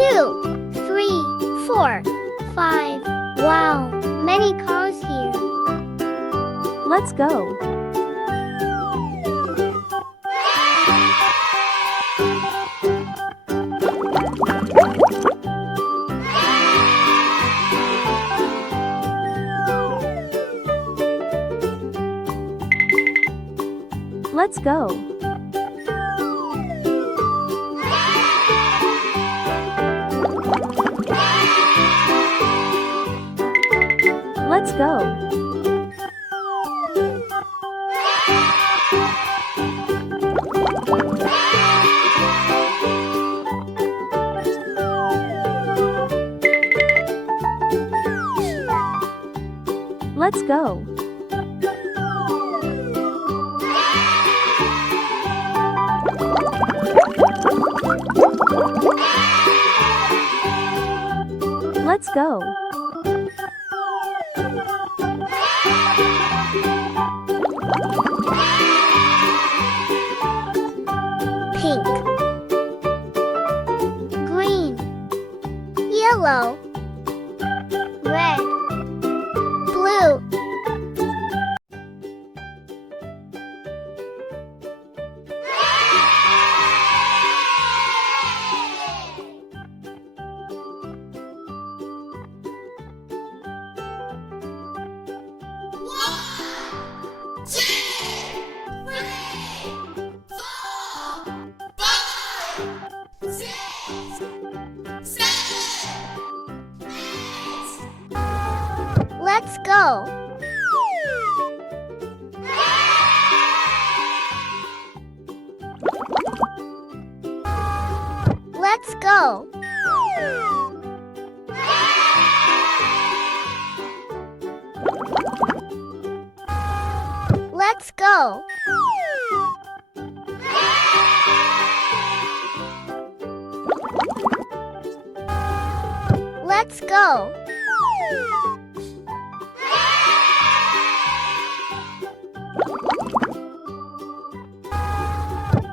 2, 3, 4, 5. Wow, many cars here. Let's go. Let's go. Let's go. Let's go. Let's go. Pink, green, yellow, red, blue. Let's go. Let's go. Let's go. Let's go.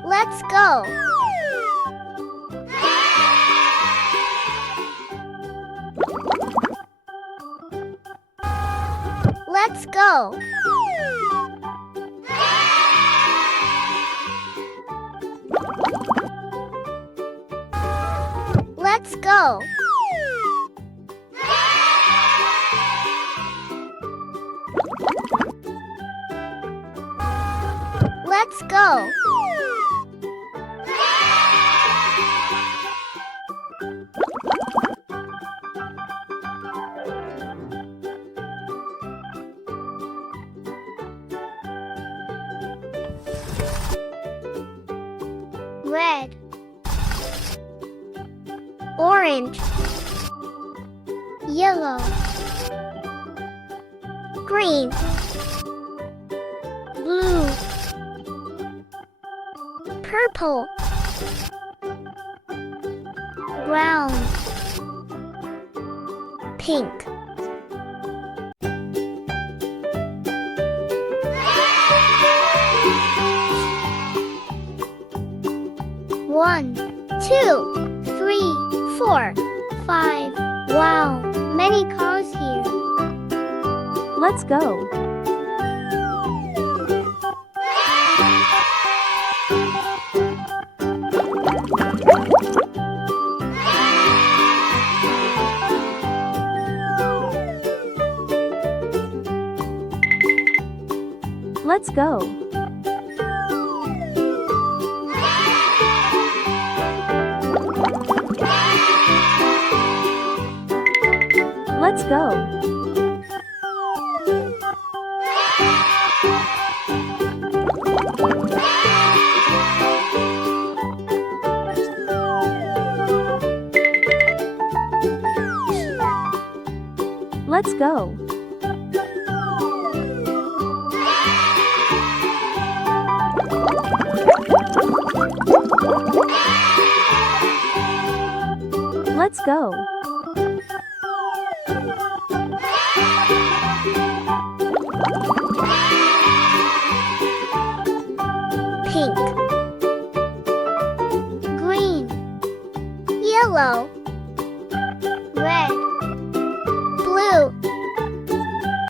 Let's go. Let's go. Let's go. Let's go. Red, orange, yellow, green, blue, purple, brown, pink. One, 2, 3, 4, 5. Wow, many cars here. Let's go. Let's go. Let's go. Let's go. Let's go. Pink, green, yellow,